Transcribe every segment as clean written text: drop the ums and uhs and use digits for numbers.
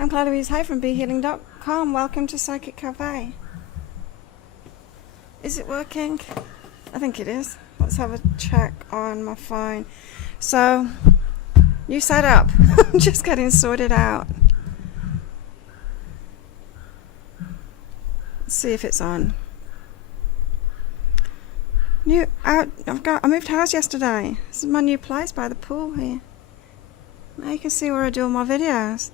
I'm Claire Louise Hay from BeHealing.com. Welcome to Psychic Cafe. Is it working? I think it is. Let's have a check on my phone. So, new setup. I'm just getting sorted out. Let's see if it's on. I moved house yesterday. This is my new place by the pool here. Now you can see where I do all my videos.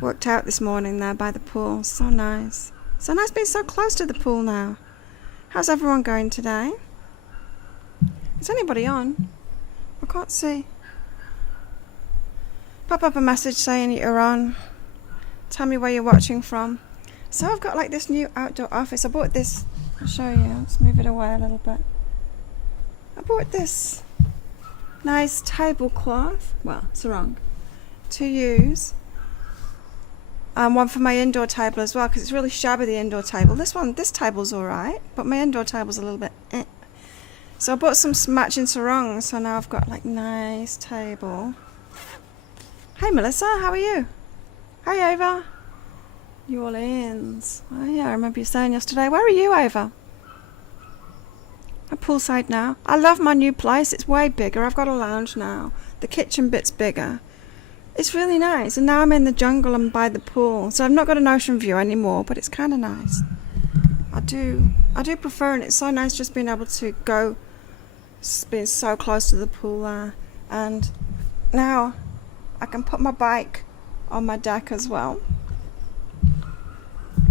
Worked out this morning there by the pool. So nice. So nice being so close to the pool now. How's everyone going today? Is anybody on? I can't see. Pop up a message saying you're on. Tell me where you're watching from. So I've got like this new outdoor office. I bought this. I'll show you. Let's move it away a little bit. I bought this nice tablecloth. Well, it's wrong. To use. One for my indoor table as well, because it's really shabby, the indoor table. This table's alright, but my indoor table's a little bit So I bought some matching sarongs, so now I've got like nice table. Hey Melissa, how are you? Hi Ava. New Orleans. Oh yeah, I remember you saying yesterday. Where are you, Ava? I'm poolside now. I love my new place. It's way bigger. I've got a lounge now. The kitchen bit's bigger. It's really nice, and now I'm in the jungle and by the pool, so I've not got an ocean view anymore, but it's kind of nice. I do prefer, and it's so nice just being able to go, being so close to the pool there. And now I can put my bike on my deck as well,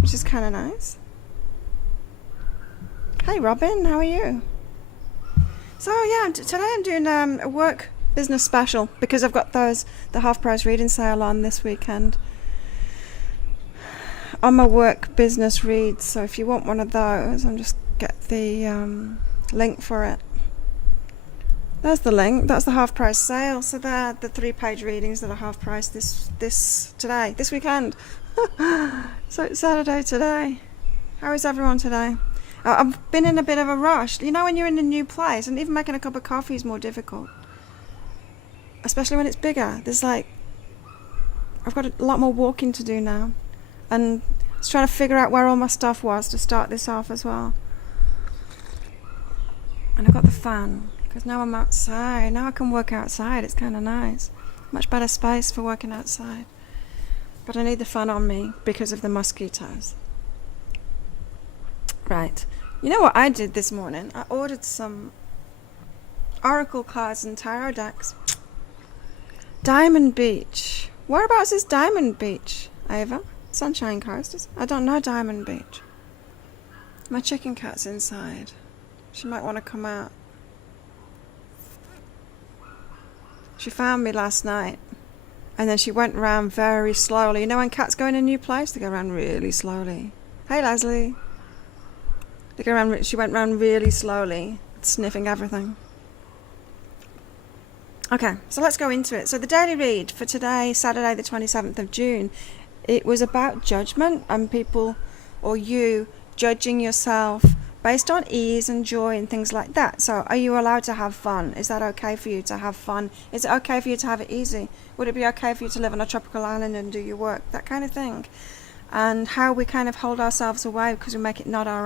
which is kind of nice. Hey Robin, how are you? So yeah, today I'm doing a work business special because I've got the half price reading sale on this weekend on my work business reads. So if you want one of those, I'll just get the link for it. There's the link. That's the half price sale. So they're the 3-page readings that are half price this weekend. So it's Saturday today. How is everyone today? I've been in a bit of a rush. You know, when you're in a new place, and even making a cup of coffee is more difficult. Especially when it's bigger. I've got a lot more walking to do now. And I was trying to figure out where all my stuff was to start this off as well. And I've got the fan, because now I'm outside. Now I can work outside. It's kind of nice. Much better space for working outside. But I need the fan on me because of the mosquitoes. Right. You know what I did this morning? I ordered some oracle cards and tarot decks. Diamond Beach. Whereabouts is Diamond Beach, Ava? Sunshine Coast? I don't know Diamond Beach. My chicken cat's inside. She might want to come out. She found me last night, and then she went around very slowly. You know when cats go in a new place, they go around really slowly. Hey Leslie. She went around really slowly, sniffing everything. Okay, so let's go into it. So the daily read for today, Saturday the 27th of June, it was about judgment and people, or you, judging yourself based on ease and joy and things like that. So are you allowed to have fun? Is that okay for you to have fun? Is it okay for you to have it easy? Would it be okay for you to live on a tropical island and do your work? That kind of thing. And how we kind of hold ourselves away because we make it not all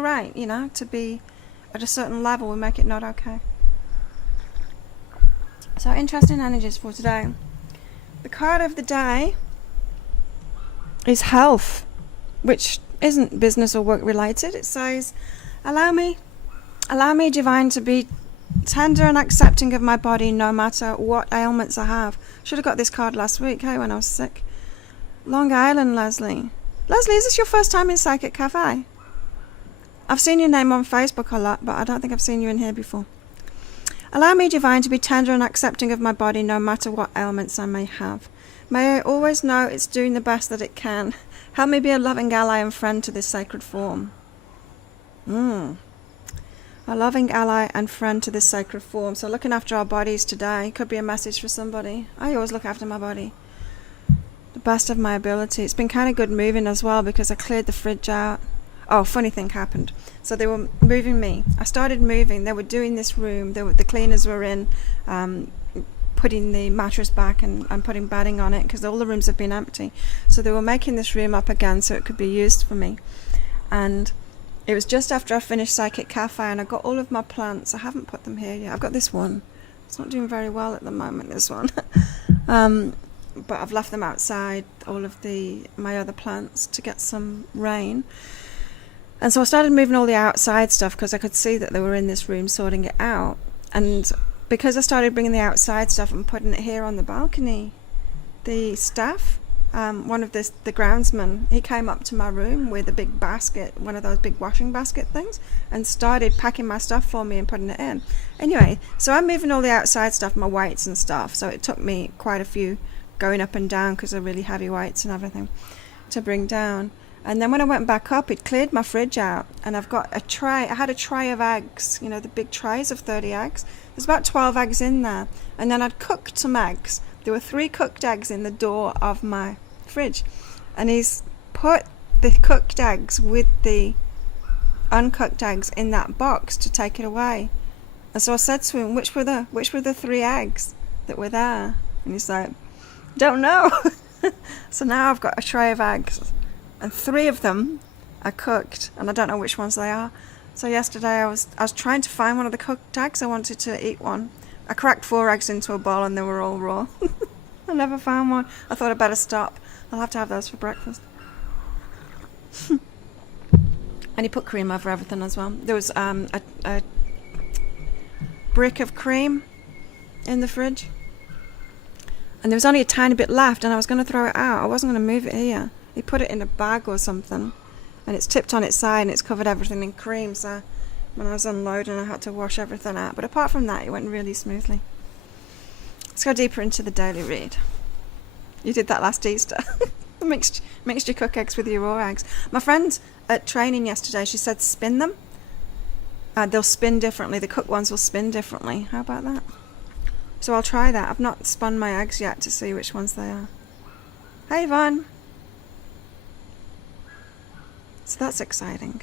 right, you know, to be at a certain level, we make it not okay. So interesting energies for today. The card of the day is health, which isn't business or work related. It says, allow me divine to be tender and accepting of my body no matter what ailments I have. Should have got this card last week, hey, when I was sick. Long Island, Leslie. Leslie, is this your first time in Psychic Cafe? I've seen your name on Facebook a lot, but I don't think I've seen you in here before. Allow me, divine, to be tender and accepting of my body no matter what ailments I may have. May I always know it's doing the best that it can. Help me be a loving ally and friend to this sacred form. A loving ally and friend to this sacred form. So looking after our bodies today could be a message for somebody. I always look after my body. The best of my ability. It's been kind of good moving as well because I cleared the fridge out. Oh, funny thing happened. So they were moving me. I started moving. They were doing this room. The cleaners were in, putting the mattress back and putting batting on it because all the rooms have been empty. So they were making this room up again so it could be used for me. And it was just after I finished Psychic Cafe and I got all of my plants. I haven't put them here yet. I've got this one. It's not doing very well at the moment, this one. But I've left them outside, all of my other plants, to get some rain. And so I started moving all the outside stuff because I could see that they were in this room sorting it out. And because I started bringing the outside stuff and putting it here on the balcony, the staff, one of the groundsmen, he came up to my room with a big basket, one of those big washing basket things, and started packing my stuff for me and putting it in. Anyway, so I'm moving all the outside stuff, my weights and stuff, so it took me quite a few going up and down because they're really heavy weights and everything to bring down. And then when I went back up, it cleared my fridge out, and I've got a tray. I had a tray of eggs, you know, the big trays of 30 eggs. There's about 12 eggs in there, and then I'd cooked some eggs. There were 3 cooked eggs in the door of my fridge, and he's put the cooked eggs with the uncooked eggs in that box to take it away. And so I said to him, which were the 3 eggs that were there? And he's like, don't know. So now I've got a tray of eggs, and 3 of them are cooked, and I don't know which ones they are. So yesterday I was trying to find one of the cooked eggs. I wanted to eat one. I cracked 4 eggs into a bowl and they were all raw. I never found one. I thought I'd better stop. I'll have to have those for breakfast. And he put cream over everything as well. There was a brick of cream in the fridge, and there was only a tiny bit left, and I was going to throw it out. I wasn't going to move it here. He put it in a bag or something, and it's tipped on its side and it's covered everything in cream, so when I was unloading I had to wash everything out. But apart from that, it went really smoothly. Let's go deeper into the daily read. You did that last Easter. mixed you cook eggs with your raw eggs. My friend at training yesterday, she said spin them. They'll spin differently. The cooked ones will spin differently. How about that? So I'll try that. I've not spun my eggs yet to see which ones they are. Hey, Yvonne. So that's exciting.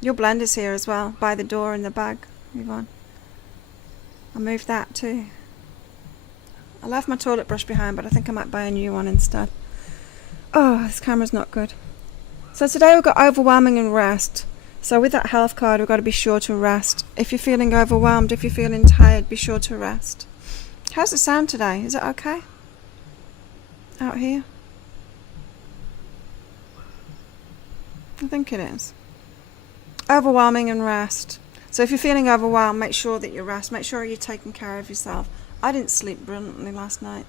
Your blender's here as well, by the door in the bag, Yvonne. I moved that too. I left my toilet brush behind, but I think I might buy a new one instead. Oh, this camera's not good. So today we've got overwhelming and rest. So with that health card, we've got to be sure to rest. If you're feeling overwhelmed, if you're feeling tired, be sure to rest. How's the sound today? Is it okay? Out here? I think it is. Overwhelming and rest. So if you're feeling overwhelmed, make sure that you rest. Make sure you're taking care of yourself. I didn't sleep brilliantly last night.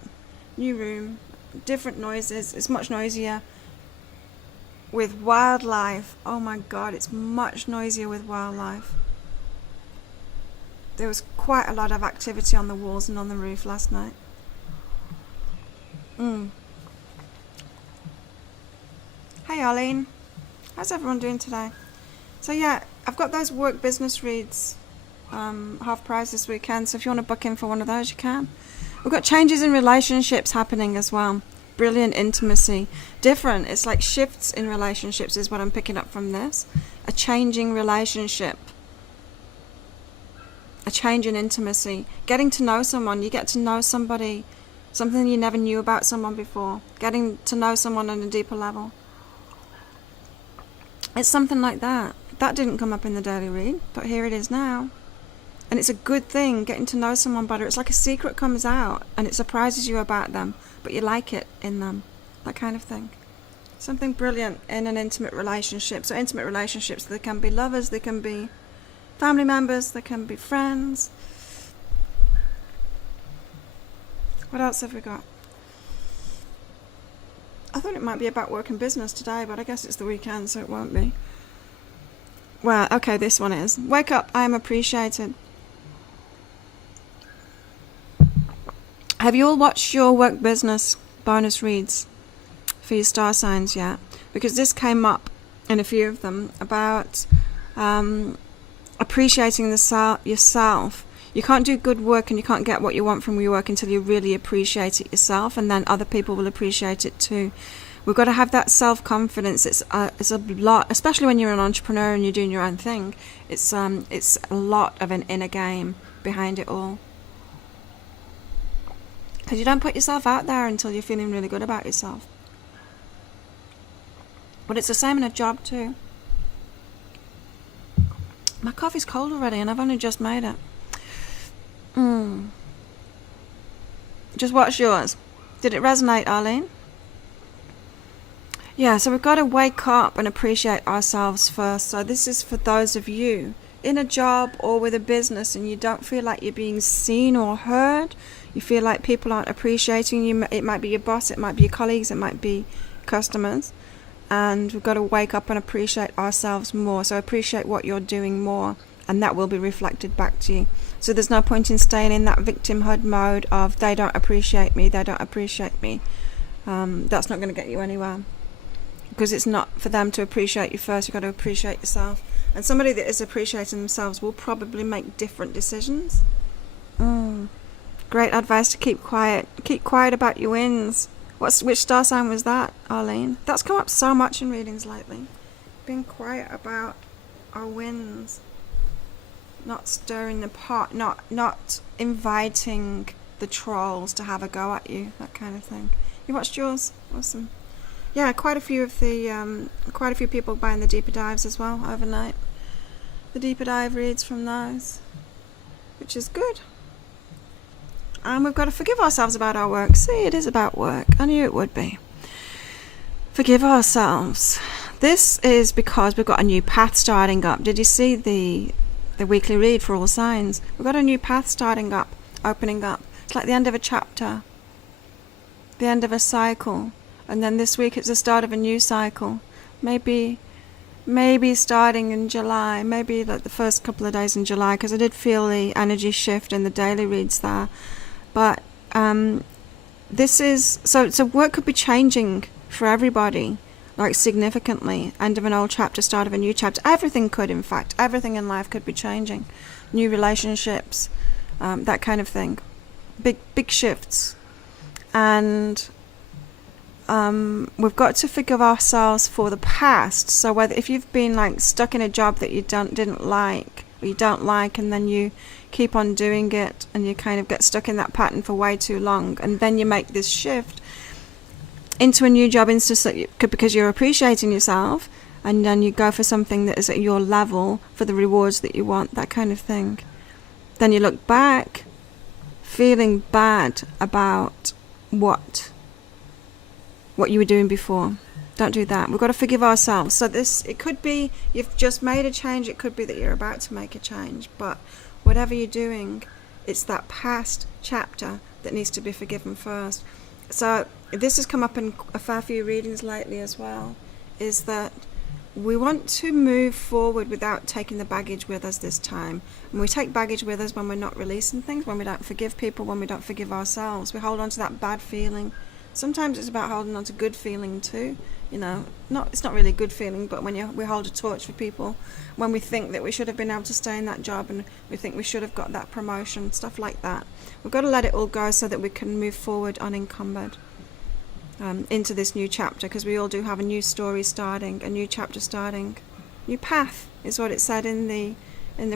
New room, different noises. It's much noisier with wildlife. Oh my God, it's much noisier with wildlife. There was quite a lot of activity on the walls and on the roof last night. Hey Arlene. How's everyone doing today? So yeah, I've got those work business reads half price this weekend, so if you want to book in for one of those, you can. We've got changes in relationships happening as well. Brilliant intimacy. Different. It's like shifts in relationships is what I'm picking up from this. A changing relationship. A change in intimacy. Getting to know someone. You get to know somebody. Something you never knew about someone before. Getting to know someone on a deeper level. It's something like that. That didn't come up in the daily read, but here it is now. And it's a good thing, getting to know someone better. It's like a secret comes out and it surprises you about them, but you like it in them. That kind of thing. Something brilliant in an intimate relationship. So intimate relationships, they can be lovers, they can be family members, they can be friends. What else have we got? I thought it might be about work and business today, but I guess it's the weekend, so it won't be. Well, okay, this one is. Wake up, I am appreciated. Have you all watched your work business bonus reads for your star signs yet? Because this came up in a few of them about appreciating yourself. You can't do good work and you can't get what you want from your work until you really appreciate it yourself, and then other people will appreciate it too. We've got to have that self-confidence. It's a lot, especially when you're an entrepreneur and you're doing your own thing. It's a lot of an inner game behind it all. Because you don't put yourself out there until you're feeling really good about yourself. But it's the same in a job too. My coffee's cold already and I've only just made it. Just what's yours? Did it resonate, Arlene? Yeah, so we've got to wake up and appreciate ourselves first. So this is for those of you in a job or with a business and you don't feel like you're being seen or heard. You feel like people aren't appreciating you. It might be your boss, it might be your colleagues, it might be customers. And we've got to wake up and appreciate ourselves more. So appreciate what you're doing more, and that will be reflected back to you. So there's no point in staying in that victimhood mode of they don't appreciate me, they don't appreciate me. That's not going to get you anywhere. Because it's not for them to appreciate you first, you've got to appreciate yourself. And somebody that is appreciating themselves will probably make different decisions. Great advice to keep quiet. Keep quiet about your wins. Which star sign was that, Arlene? That's come up so much in readings lately. Being quiet about our wins. Not stirring the pot, not inviting the trolls to have a go at you, that kind of thing. You watched yours? Awesome. Yeah, quite a few people buying the deeper dives as well overnight. The deeper dive reads from those, which is good. And we've got to forgive ourselves about our work. See, it is about work. I knew it would be. Forgive ourselves. This is because we've got a new path starting up. Did you see the weekly read for all signs? We've got a new path starting up, opening up. It's like the end of a chapter, the end of a cycle. And then this week it's the start of a new cycle. Maybe starting in July, maybe like the first couple of days in July, because I did feel the energy shift in the daily reads there. But this is, so work could be changing for everybody, like significantly. End of an old chapter, start of a new chapter. Everything could, in fact, everything in life could be changing. New relationships, that kind of thing. Big shifts. And we've got to forgive ourselves for the past. So whether if you've been like stuck in a job that you didn't like, or you don't like, and then you keep on doing it, and you kind of get stuck in that pattern for way too long, and then you make this shift into a new job instance because you're appreciating yourself, and then you go for something that is at your level for the rewards that you want, that kind of thing. Then you look back feeling bad about what you were doing before. Don't do that. We've got to forgive ourselves. So it could be you've just made a change, it could be that you're about to make a change, but whatever you're doing, it's that past chapter that needs to be forgiven first. So this has come up in a fair few readings lately as well, is that we want to move forward without taking the baggage with us this time. And we take baggage with us when we're not releasing things, when we don't forgive people, when we don't forgive ourselves. We hold on to that bad feeling. Sometimes it's about holding on to good feeling too. It's not really a good feeling, but when we hold a torch for people, when we think that we should have been able to stay in that job and we think we should have got that promotion, stuff like that. We've got to let it all go so that we can move forward unencumbered into this new chapter, because we all do have a new story starting, a new chapter starting. New path is what it said in the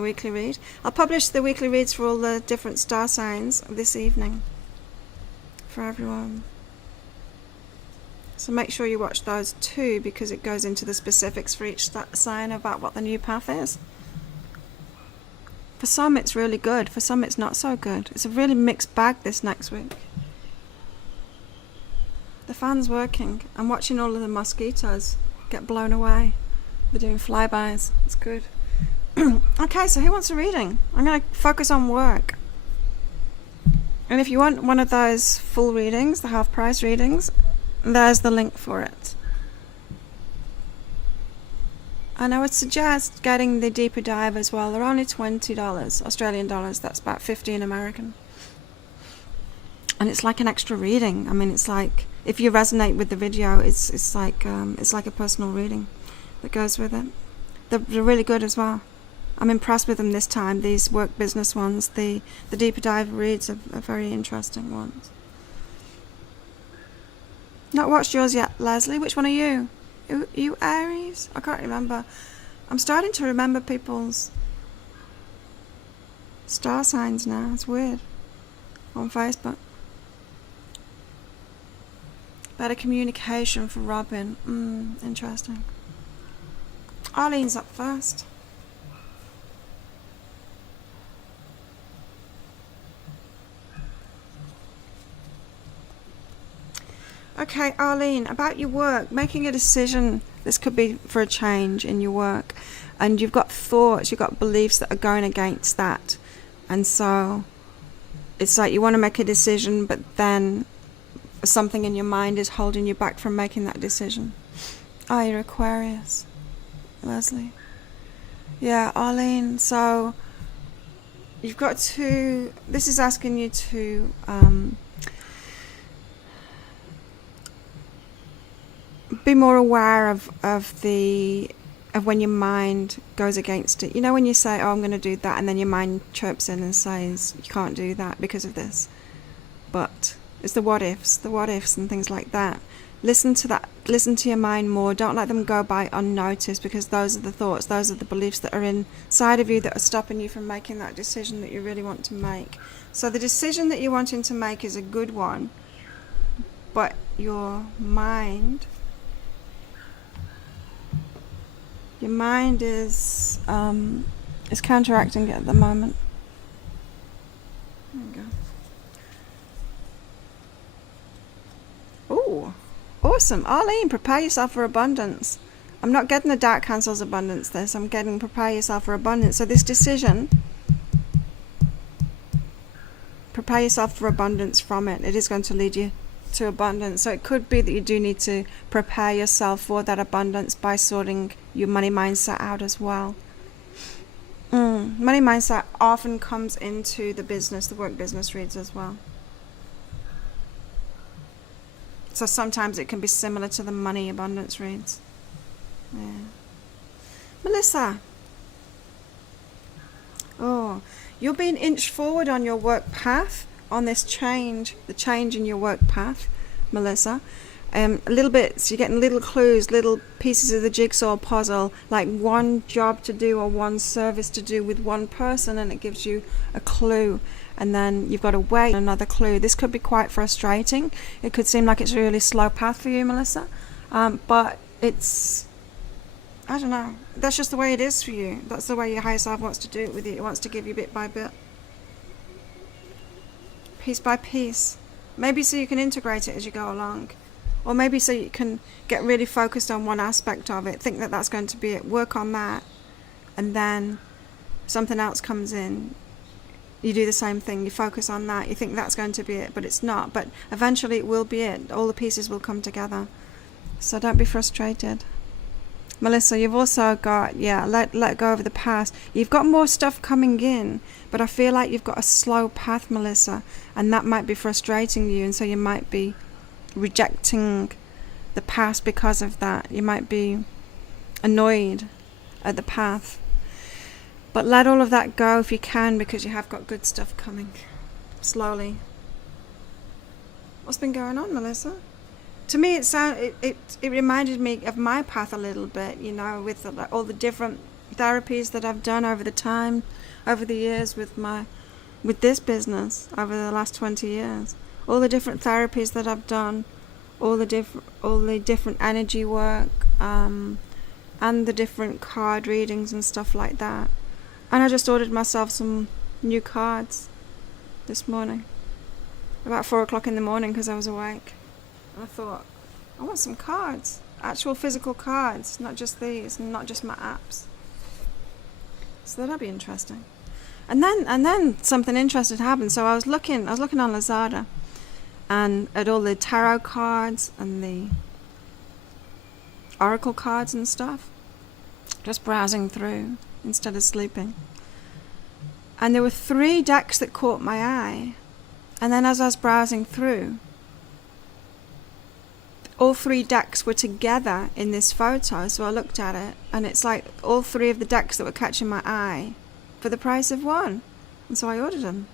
weekly read. I'll publish the weekly reads for all the different star signs this evening for everyone. So make sure you watch those too, because it goes into the specifics for each sign about what the new path is. For some it's really good, for some it's not so good. It's a really mixed bag this next week. The fan's working. I'm watching all of the mosquitoes get blown away. They're doing flybys. It's good. Okay, so who wants a reading? I'm going to focus on work. And if you want one of those full readings, the half price readings, there's the link for it. And I would suggest getting the deeper dive as well. They're only $20 Australian dollars. That's about 15 American. And it's like an extra reading. I mean, it's like if you resonate with the video, it's like a personal reading that goes with it. They're really good as well. I'm impressed with them this time. These work business ones, the deeper dive reads are very interesting ones. Not watched yours yet, Leslie. Which one are you? You Aries? I can't remember. I'm starting to remember people's star signs now. It's weird. On Facebook. Better communication for Robin. Interesting. Arlene's up first. Okay, Arlene, about your work, making a decision. This could be for a change in your work. And you've got thoughts, you've got beliefs that are going against that. And so it's like you want to make a decision, but then something in your mind is holding you back from making that decision. Oh, you're Aquarius, Leslie. Yeah, Arlene, so you've got to, this is asking you to be more aware of when your mind goes against it. You know, when you say, oh, I'm going to do that, and then your mind chirps in and says, you can't do that because of this. But it's the what ifs and things like that. Listen to that. Listen to your mind more. Don't let them go by unnoticed, because those are the thoughts, those are the beliefs that are inside of you that are stopping you from making that decision that you really want to make. So the decision that you're wanting to make is a good one, but your mind is counteracting it at the moment. There we go. Oh, awesome. Arlene, prepare yourself for abundance. I'm not getting the dark cancels abundance this. I'm getting prepare yourself for abundance. So this decision, prepare yourself for abundance from it. It is going to lead you to abundance. So it could be that you do need to prepare yourself for that abundance by sorting your money mindset out as well. Money mindset often comes into the work business reads as well. So sometimes it can be similar to the money abundance reads. Yeah. Melissa. Oh, you're being inched forward on your work path, on this change, the change in your work path, Melissa. A little bit, so you're getting little clues, little pieces of the jigsaw puzzle, like one job to do or one service to do with one person, and it gives you a clue. And then you've got to wait another clue. This could be quite frustrating. It could seem like it's a really slow path for you, Melissa. But it's, I don't know. That's just the way it is for you. That's the way your higher self wants to do it with you. It wants to give you bit by bit. Piece by piece. Maybe so you can integrate it as you go along. Or maybe so you can get really focused on one aspect of it. Think that that's going to be it. Work on that. And then something else comes in. You do the same thing, you focus on that, you think that's going to be it, but it's not. But eventually it will be it. All the pieces will come together. So don't be frustrated. Melissa, you've also got, let go of the past. You've got more stuff coming in, but I feel like you've got a slow path, Melissa, and that might be frustrating you, and so you might be rejecting the past because of that. You might be annoyed at the path. But let all of that go if you can, because you have got good stuff coming. Slowly. What's been going on, Melissa? To me, it reminded me of my path a little bit, you know, with all the different therapies that I've done over the years with this business over the last 20 years. All the different therapies that I've done, all the different energy work, and the different card readings and stuff like that. And I just ordered myself some new cards this morning, about 4 o'clock in the morning, because I was awake. And I thought, I want some cards, actual physical cards, not just these, and not just my apps. So that'll be interesting. And then something interesting happened. So I was looking on Lazada, and at all the tarot cards and the oracle cards and stuff, just browsing through instead of sleeping. And there were 3 decks that caught my eye. And then as I was browsing through, all 3 decks were together in this photo. So I looked at it, and it's like all 3 of the decks that were catching my eye for the price of one. And so I ordered them.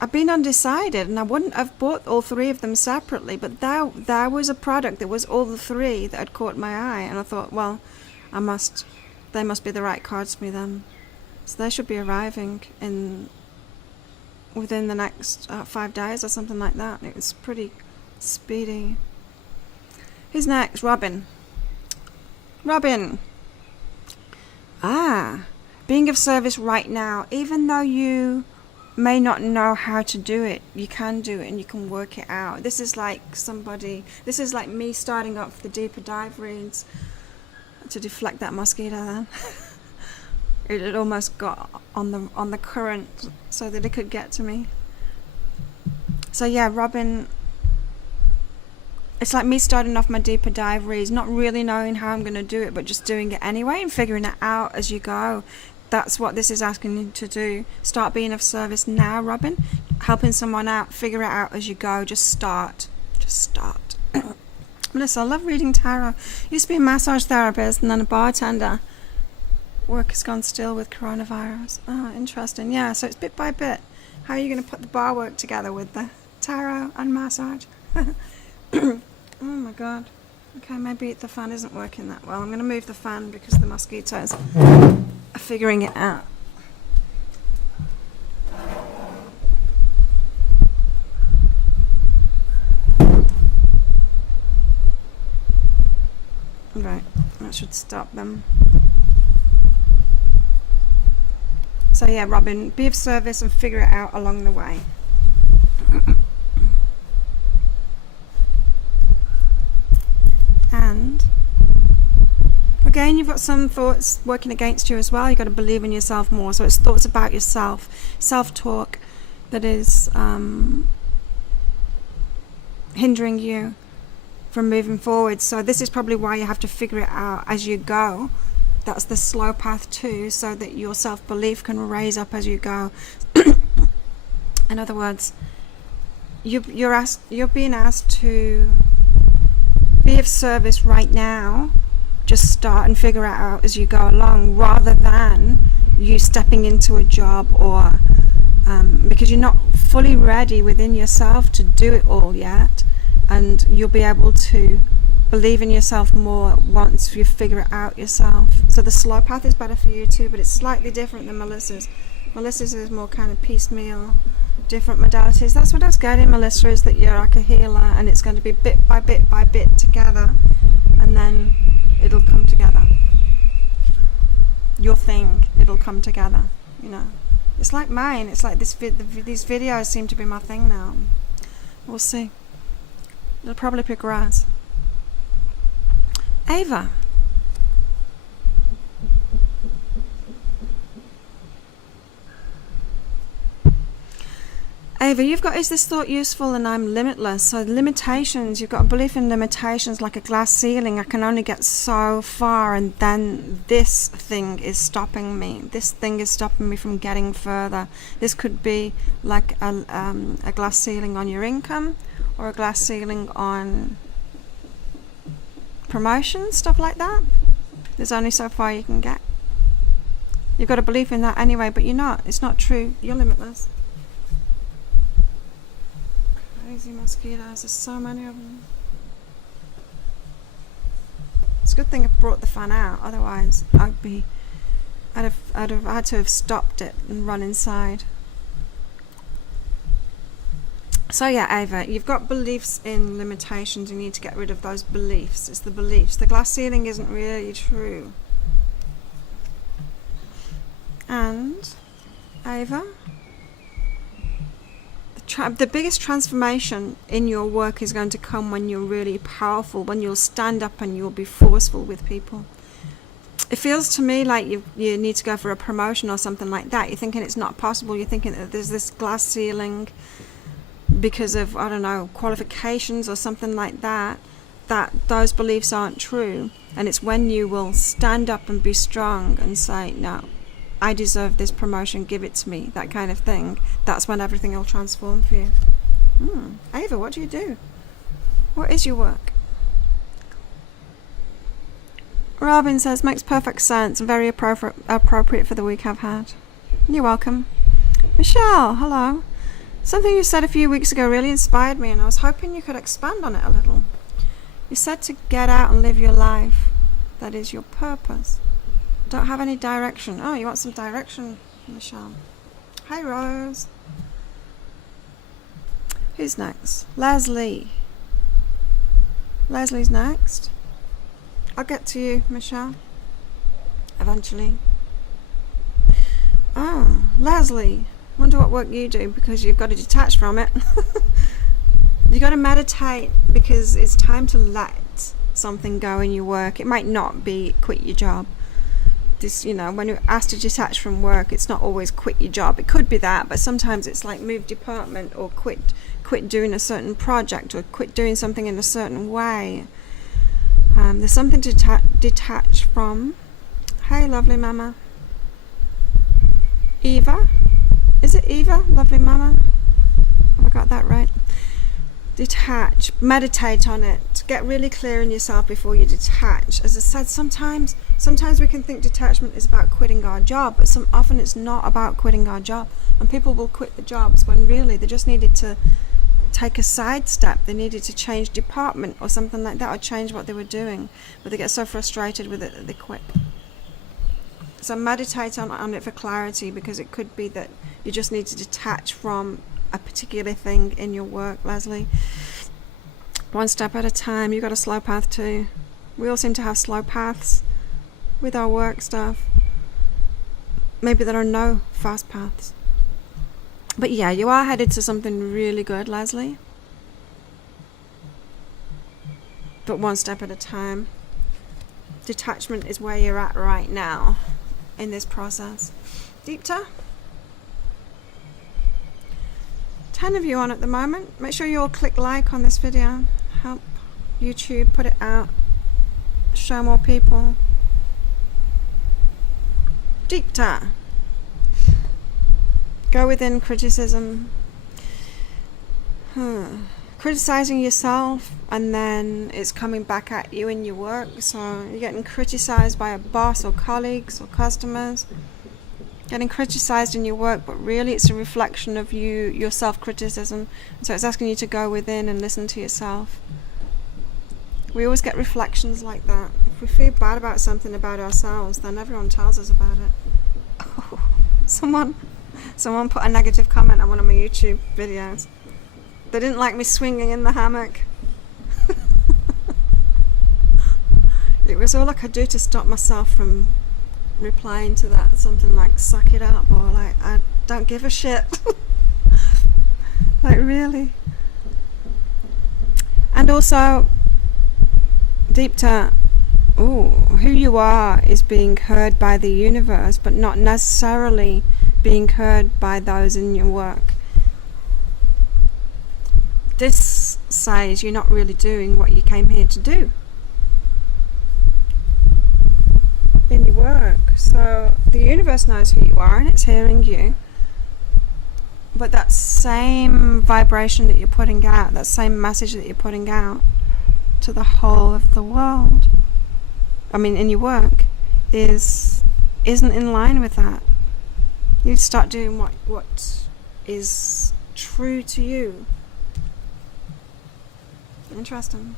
I've been undecided, and I wouldn't have bought all three of them separately, but there was a product that was all the three that had caught my eye, and I thought, well, they must be the right cards for me then. So they should be arriving within the next 5 days or something like that. It was pretty speedy. Who's next? Robin. Robin. Being of service right now, even though you may not know how to do it, you can do it and you can work it out. This is like me starting up the deeper dive reads to deflect that mosquito then. It almost got on the current so that it could get to me. So yeah, Robin, it's like me starting off my deeper dive reads, not really knowing how I'm going to do it, but just doing it anyway and figuring it out as you go. That's what this is asking you to do. Start being of service now, Robin. Helping someone out, figure it out as you go. Just start. Melissa, I love reading tarot. Used to be a massage therapist and then a bartender. Work has gone still with coronavirus. Oh, interesting. Yeah, so it's bit by bit. How are you going to put the bar work together with the tarot and massage? Oh my god. Okay, maybe the fan isn't working that well. I'm going to move the fan because the mosquitoes are figuring it out. Right, that should stop them. So yeah, Robin, be of service and figure it out along the way. And again, you've got some thoughts working against you as well. You've got to believe in yourself more. So it's thoughts about yourself, self-talk that is hindering you from moving forward. So this is probably why you have to figure it out as you go. That's the slow path too, so that your self-belief can raise up as you go. In other words, you're being asked to be of service right now. Just start and figure it out as you go along, rather than you stepping into a job or because you're not fully ready within yourself to do it all yet, and you'll be able to believe in yourself more once you figure it out yourself. So the slow path is better for you too, but it's slightly different than Melissa's. Melissa's is more kind of piecemeal, different modalities. That's what I was getting, Melissa, is that you're like a healer, and it's going to be bit by bit by bit together, and then it'll come together. Your thing, it'll come together, you know. It's like mine. It's like these videos seem to be my thing now. We'll see. It'll probably progress. Ava. Ava, you've got, is this thought useful and I'm limitless? So limitations, you've got a belief in limitations like a glass ceiling. I can only get so far, and then this thing is stopping me. This thing is stopping me from getting further. This could be like a glass ceiling on your income, or a glass ceiling on promotion, stuff like that. There's only so far you can get. You've got a belief in that anyway, but you're not. It's not true. You're limitless. Crazy mosquitoes. There's so many of them. It's a good thing I brought the fan out. Otherwise, I'd have had to have stopped it and run inside. So yeah, Ava, you've got beliefs in limitations. You need to get rid of those beliefs. It's the beliefs. The glass ceiling isn't really true. And Ava, the biggest transformation in your work is going to come when you're really powerful, when you'll stand up and you'll be forceful with people. It feels to me like you need to go for a promotion or something like that. You're thinking it's not possible. You're thinking that there's this glass ceiling because of, I don't know, qualifications or something like that, that those beliefs aren't true. And it's when you will stand up and be strong and say, no, I deserve this promotion, give it to me, that kind of thing. That's when everything will transform for you. Ava, what do you do? What is your work? Robin says, makes perfect sense, very appropriate for the week I've had. You're welcome. Michelle, hello. Something you said a few weeks ago really inspired me, and I was hoping you could expand on it a little. You said to get out and live your life. That is your purpose. Don't have any direction. Oh, you want some direction, Michelle? Hi, Rose. Who's next? Leslie. Leslie's next. I'll get to you, Michelle, eventually. Oh, Leslie. Wonder what work you do, because you've got to detach from it. You got to meditate because it's time to let something go in your work. It might not be quit your job. This, when you're asked to detach from work, it's not always quit your job. It could be that, but sometimes it's like move department or quit doing a certain project or quit doing something in a certain way. There's something to detach from. Hey, lovely mama. Eva? Is it Eva? Lovely mama? Have I got that right? Detach. Meditate on it. Get really clear in yourself before you detach. As I said, sometimes we can think detachment is about quitting our job, but often it's not about quitting our job. And people will quit the jobs when really they just needed to take a side step. They needed to change department or something like that, or change what they were doing. But they get so frustrated with it that they quit. So meditate on it for clarity, because it could be that you just need to detach from a particular thing in your work, Leslie. One step at a time. You've got a slow path too. We all seem to have slow paths with our work stuff. Maybe there are no fast paths. But yeah, you are headed to something really good, Leslie. But one step at a time. Detachment is where you're at right now in this process. Deepta? 10 of you on at the moment. Make sure you all click like on this video. Help YouTube put it out. Show more people. Deepta. Go within criticism. Criticizing yourself, and then it's coming back at you in your work. So you're getting criticized by a boss or colleagues or customers. Getting criticized in your work, but really it's a reflection of your self-criticism. So it's asking you to go within and listen to yourself. We always get reflections like that. If we feel bad about something about ourselves, then everyone tells us about it. Oh, someone put a negative comment on one of my YouTube videos. They didn't like me swinging in the hammock. It was all I could do to stop myself from replying to that, something like suck it up, or like I don't give a shit. Like really. And also, Deepta, who you are is being heard by the universe, but not necessarily being heard by those in your work. This says you're not really doing what you came here to do in your work. So the universe knows who you are and it's hearing you, but that same vibration that you're putting out, that same message that you're putting out to the whole of the world, in your work, isn't in line with that. You start doing what is true to you. Interesting.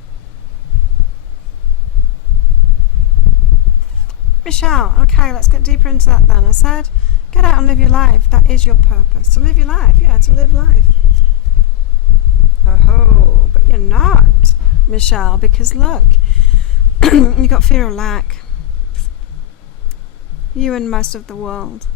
Michelle, okay, let's get deeper into that then. I said, get out and live your life. That is your purpose. To live your life, yeah, to live life. Oh, but you're not, Michelle, because look, you got fear of lack. You and most of the world.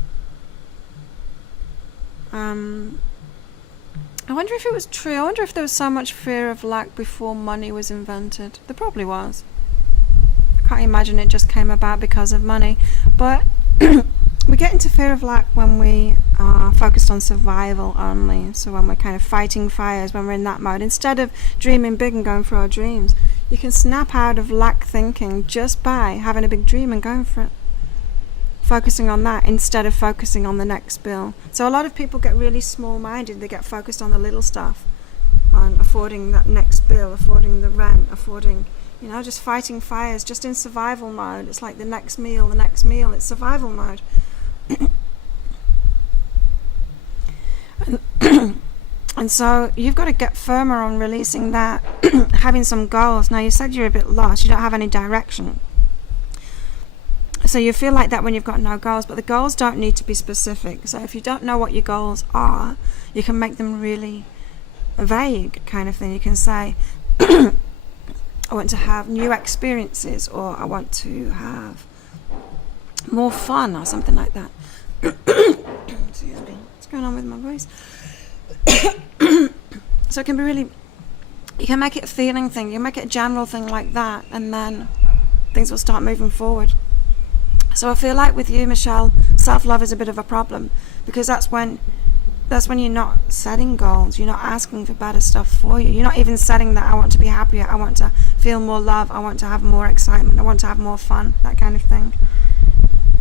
I wonder if it was true. I wonder if there was so much fear of lack before money was invented. There probably was. I can't imagine it just came about because of money. But we get into fear of lack when we are focused on survival only. So when we're kind of fighting fires, when we're in that mode, instead of dreaming big and going for our dreams, you can snap out of lack thinking just by having a big dream and going for it. Focusing on that instead of focusing on the next bill. So a lot of people get really small-minded. They get focused on the little stuff, on affording that next bill, affording the rent, affording, just fighting fires, just in survival mode. It's like the next meal. It's survival mode. And so you've got to get firmer on releasing that, having some goals. Now, you said you're a bit lost, you don't have any direction. So you feel like that when you've got no goals, but the goals don't need to be specific. So if you don't know what your goals are, you can make them really vague kind of thing. You can say, I want to have new experiences, or I want to have more fun, or something like that. Excuse me. What's going on with my voice? So it can be really, you can make it a feeling thing, you can make it a general thing like that, and then things will start moving forward. So I feel like with you, Michelle, self-love is a bit of a problem, because that's when you're not setting goals, you're not asking for better stuff for you, you're not even setting that I want to be happier, I want to feel more love, I want to have more excitement, I want to have more fun, that kind of thing.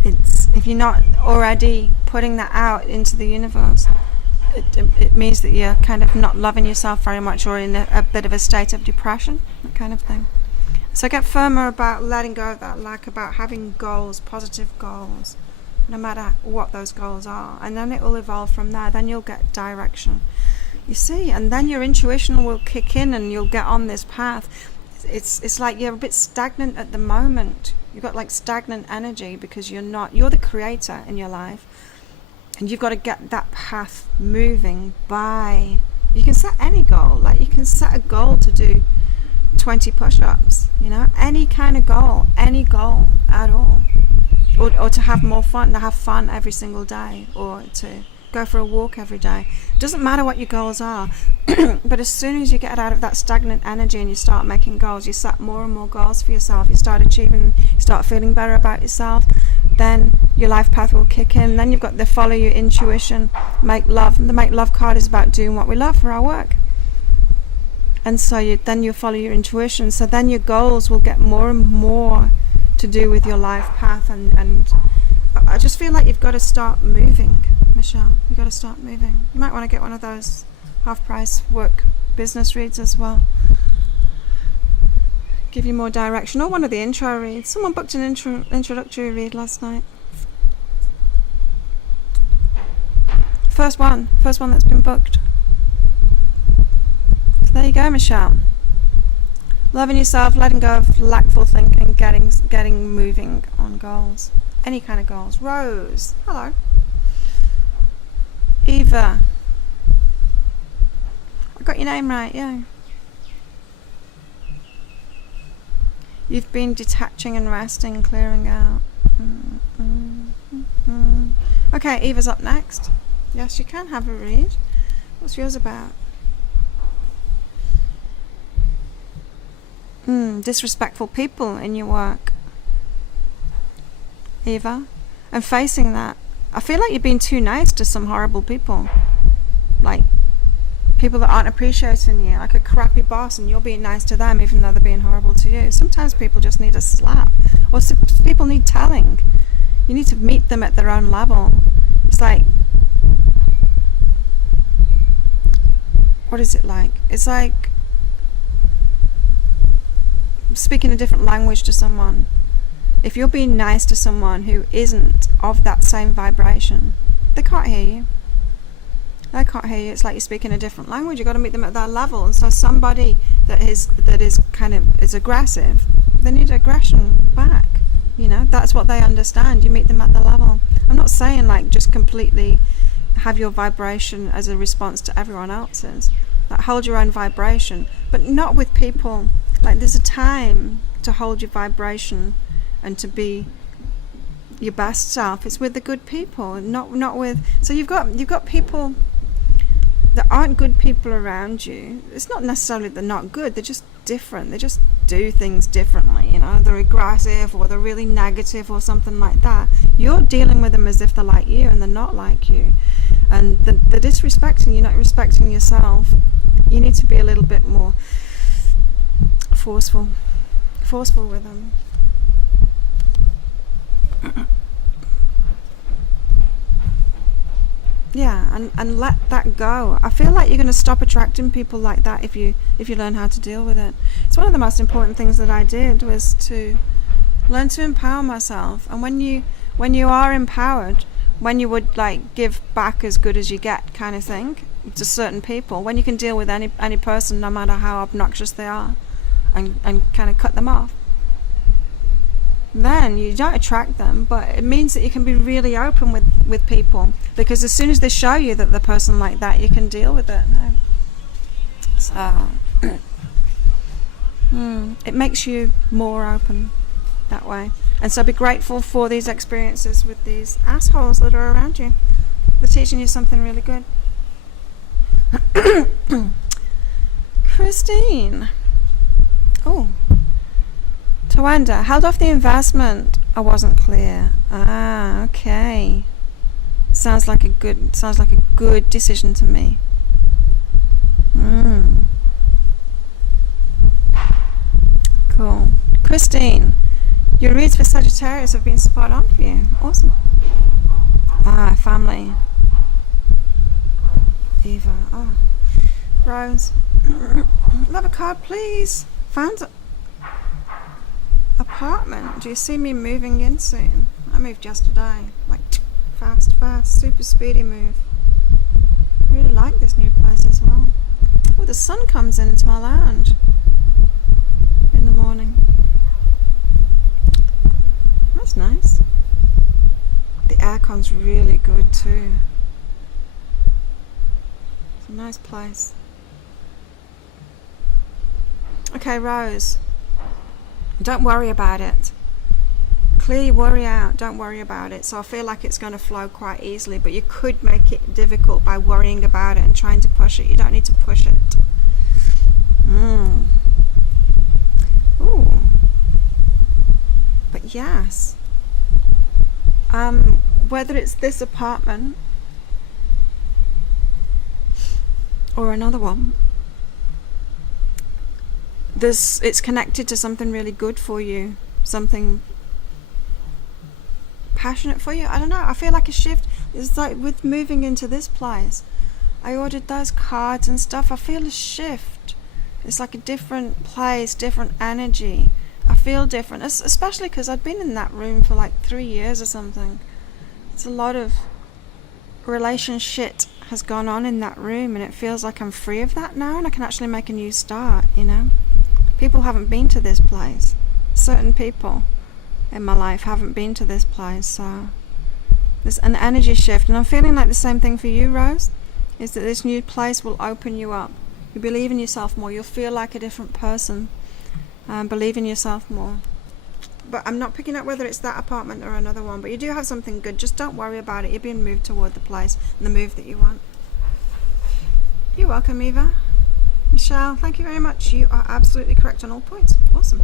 It's, if you're not already putting that out into the universe, it means that you're kind of not loving yourself very much, or in a bit of a state of depression, that kind of thing. So get firmer about letting go of that, like about having goals, positive goals, no matter what those goals are, and then it will evolve from there. Then you'll get direction, you see, and then your intuition will kick in and you'll get on this path. It's like you're a bit stagnant at the moment. You've got like stagnant energy because you're the creator in your life, and you've got to get that path moving by, you can set any goal, like you can set a goal to do 20 push-ups, any kind of goal, any goal at all, or to have more fun, to have fun every single day, or to go for a walk every day. It doesn't matter what your goals are, but as soon as you get out of that stagnant energy and you start making goals, you set more and more goals for yourself, you start achieving, you start feeling better about yourself, then your life path will kick in. Then you've got the follow your intuition, make love, and the make love card is about doing what we love for our work. And so then you follow your intuition, so then your goals will get more and more to do with your life path, and I just feel like you've got to start moving, Michelle. You've got to start moving. You might want to get one of those half-price work business reads as well. Give you more direction, or one of the intro reads. Someone booked an introductory read last night. First one that's been booked. There you go, Michelle. Loving yourself, letting go of lackful thinking, getting moving on goals. Any kind of goals. Rose, hello. Eva. I got your name right, yeah. You've been detaching and resting, clearing out. Okay, Eva's up next. Yes, you can have a read. What's yours about? Disrespectful people in your work, Eva, and facing that. I feel like you're being too nice to some horrible people, like people that aren't appreciating you, like a crappy boss, and you're being nice to them even though they're being horrible to you. Sometimes people just need a slap, or people need telling. You need to meet them at their own level. It's like, what is it like? It's like speaking a different language to someone. If you're being nice to someone who isn't of that same vibration, they can't hear you. They can't hear you. It's like you're speaking a different language. You've got to meet them at their level. And so somebody that is kind of is aggressive, they need aggression back. That's what they understand. You meet them at the level. I'm not saying like just completely have your vibration as a response to everyone else's. Like hold your own vibration, but not with people. Like there's a time to hold your vibration and to be your best self. It's with the good people, not with. So you've got people that aren't good people around you. It's not necessarily they're not good. They're just different. They just do things differently. They're aggressive or they're really negative or something like that. You're dealing with them as if they're like you, and they're not like you. And they're disrespecting you, not respecting yourself. You need to be a little bit more forceful with them. Yeah, and let that go. I feel like you're going to stop attracting people like that if you learn how to deal with it. It's one of the most important things that I did, was to learn to empower myself. And when you are empowered, when you would like give back as good as you get kind of thing, to certain people, when you can deal with any person, no matter how obnoxious they are, and kind of cut them off, then you don't attract them, but it means that you can be really open with people, because as soon as they show you that the person like that, you can deal with it. So it makes you more open that way. And so be grateful for these experiences with these assholes that are around you. They're teaching you something really good. Christine. Oh. Tawanda, held off the investment. I wasn't clear. Ah, okay. Sounds like a good decision to me. Cool. Christine, your reads for Sagittarius have been spot on for you. Awesome. Ah, family. Eva. Oh. Rose. Love a card, please. Found apartment. Do you see me moving in soon? I moved yesterday. Like fast, super speedy move. I really like this new place as well. Oh, the sun comes into my lounge in the morning. That's nice. The aircon's really good too. It's a nice place. Okay, Rose. Don't worry about it. Clear your worry out. Don't worry about it. So I feel like it's going to flow quite easily, but you could make it difficult by worrying about it and trying to push it. You don't need to push it. Ooh. But yes. Whether it's this apartment or another one, it's connected to something really good for you, something passionate for you. I don't know, I feel like a shift. It's like with moving into this place, I ordered those cards and stuff. I feel a shift. It's like a different place, different energy. I feel different, especially because I'd been in that room for like 3 years or something. It's a lot of relationship has gone on in that room, and it feels like I'm free of that now, and I can actually make a new start, you know. People haven't been to this place. Certain people in my life haven't been to this place, so there's an energy shift. And I'm feeling like the same thing for you, Rose, is that this new place will open you up. You believe in yourself more. You'll feel like a different person. Believe in yourself more. But I'm not picking up whether it's that apartment or another one, but you do have something good. Just don't worry about it. You're being moved toward the place and the move that you want. You're welcome, Eva. Michelle, thank you very much. You are absolutely correct on all points. Awesome.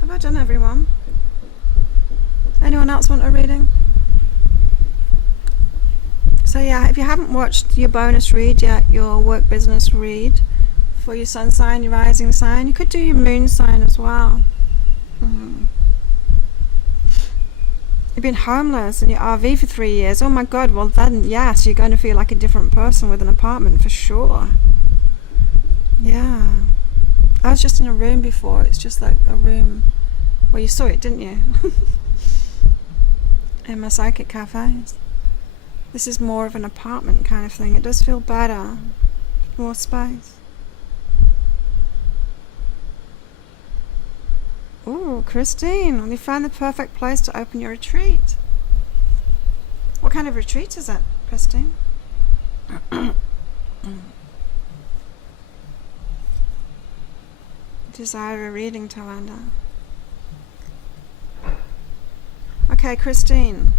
Have I done everyone? Anyone else want a reading? So yeah, if you haven't watched your bonus read yet, your work business read for your sun sign, your rising sign, you could do your moon sign as well. You've been homeless in your RV for 3 years. Oh my god, well then yes, you're going to feel like a different person with an apartment for sure. Yeah. I was just in a room before. It's just like a room. Well, you saw it, didn't you? In my psychic cafes. This is more of an apartment kind of thing. It does feel better. More space. Ooh, Christine, you found the perfect place to open your retreat. What kind of retreat is it, Christine? Desire a reading, Tawanda. Okay, Christine.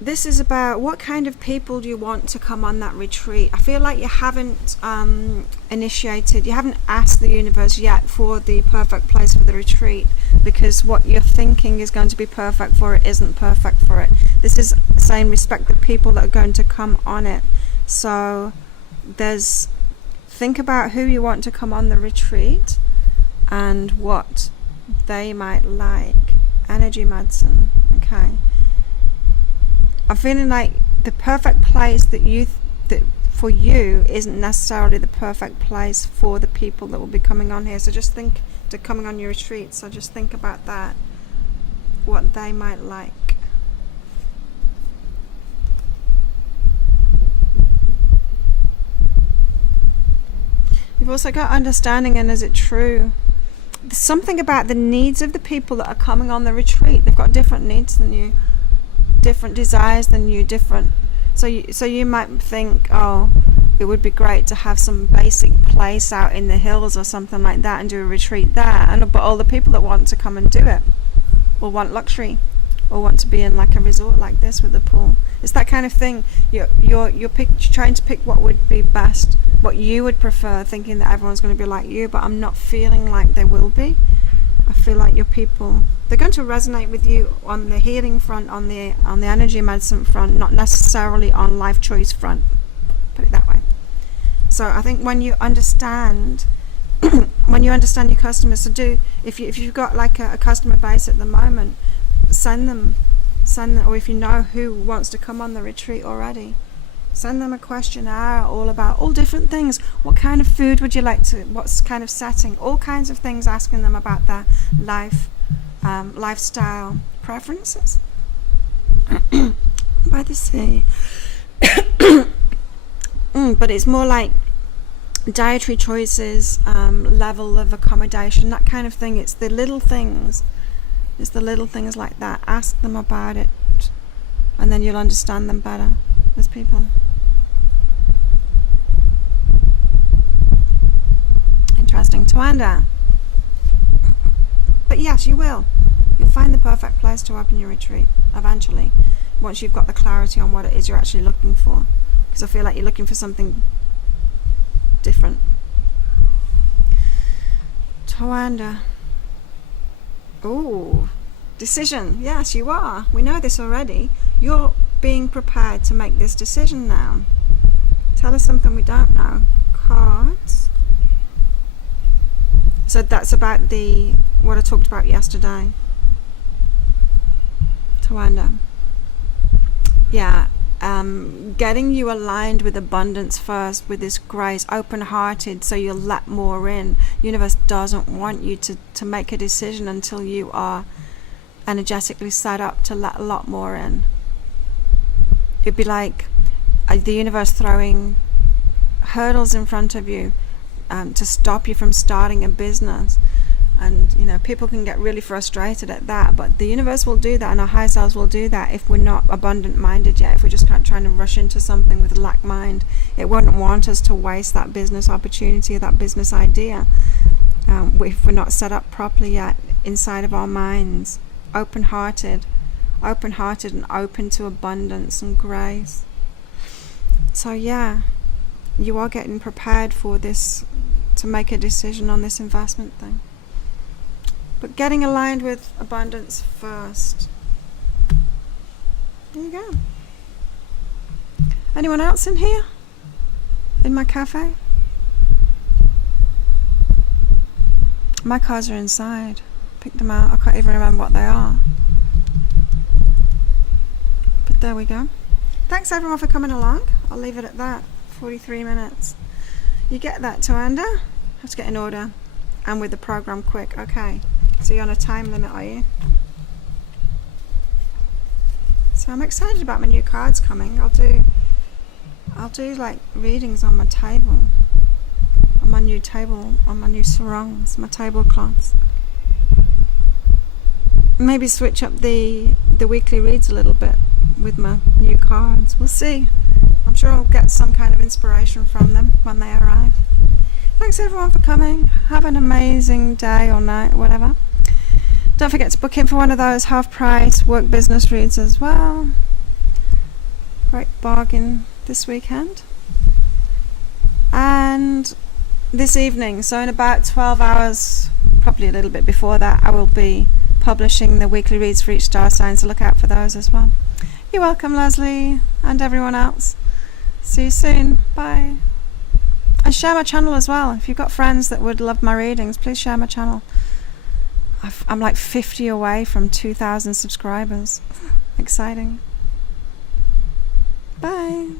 This is about what kind of people do you want to come on that retreat. I feel like you haven't you haven't asked the universe yet for the perfect place for the retreat, because what you're thinking is going to be perfect for it isn't perfect for it. This is saying respect the people that are going to come on it. So think about who you want to come on the retreat and what they might like. Energy medicine. Okay. I'm feeling like the perfect place that for you isn't necessarily the perfect place for the people that will be coming on here. So just think to coming on your retreat. So just think about that. what they might like. You've also got understanding, and is it true? There's something about the needs of the people that are coming on the retreat. They've got different needs than you, different desires than you, different. So you might think, oh, it would be great to have some basic place out in the hills or something like that and do a retreat there. But all the people that want to come and do it, or want luxury, or want to be in like a resort like this with a pool, it's that kind of thing. You're trying to pick what would be best, what you would prefer, thinking that everyone's going to be like you. But I'm not feeling like they will be. I feel like your people, they're going to resonate with you on the healing front, on the energy medicine front, not necessarily on life choice front. Put it that way. So I think when you understand your customers, so if you've got like a customer base at the moment, send them, or if you know who wants to come on the retreat already, send them a questionnaire all about all different things. What kind of food would you like to, what kind of setting, all kinds of things, asking them about their lifestyle preferences. By the sea. But it's more like dietary choices, level of accommodation, that kind of thing. It's the little things. It's the little things like that. Ask them about it, and then you'll understand them better as people. Interesting. Tawanda. But yes, you will. You'll find the perfect place to open your retreat eventually, once you've got the clarity on what it is you're actually looking for. Because I feel like you're looking for something different. Tawanda. Oh, decision. Yes, you are. We know this already. You're being prepared to make this decision now. Tell us something we don't know. Cards. So that's about what I talked about yesterday. Tawanda. Yeah. Getting you aligned with abundance first, with this grace, open-hearted, so you'll let more in. Universe doesn't want you to make a decision until you are energetically set up to let a lot more in. It'd be like the universe throwing hurdles in front of you to stop you from starting a business. And people can get really frustrated at that, but the universe will do that, and our higher selves will do that if we're not abundant minded yet. If we're just trying to rush into something with lack mind, it wouldn't want us to waste that business opportunity or that business idea if we're not set up properly yet inside of our minds, open-hearted and open to abundance and grace. So yeah, you are getting prepared for this, to make a decision on this investment thing. But getting aligned with abundance first. There you go. Anyone else in here? In my cafe? My cards are inside. Picked them out. I can't even remember what they are. But there we go. Thanks everyone for coming along. I'll leave it at that. 43 minutes. You get that, Tawanda? Have to get in order. And with the program quick. Okay. So you're on a time limit, are you? So I'm excited about my new cards coming. I'll do like readings on my table. On my new table, on my new sarongs, my tablecloths. Maybe switch up the weekly reads a little bit with my new cards. We'll see. I'm sure I'll get some kind of inspiration from them when they arrive. Thanks everyone for coming. Have an amazing day or night or whatever. Don't forget to book in for one of those half-price work business reads as well. Great bargain this weekend. And this evening, so in about 12 hours, probably a little bit before that, I will be publishing the weekly reads for each star sign, so look out for those as well. You're welcome, Leslie, and everyone else. See you soon. Bye. And share my channel as well. If you've got friends that would love my readings, please share my channel. I'm like 50 away from 2,000 subscribers. Exciting. Bye.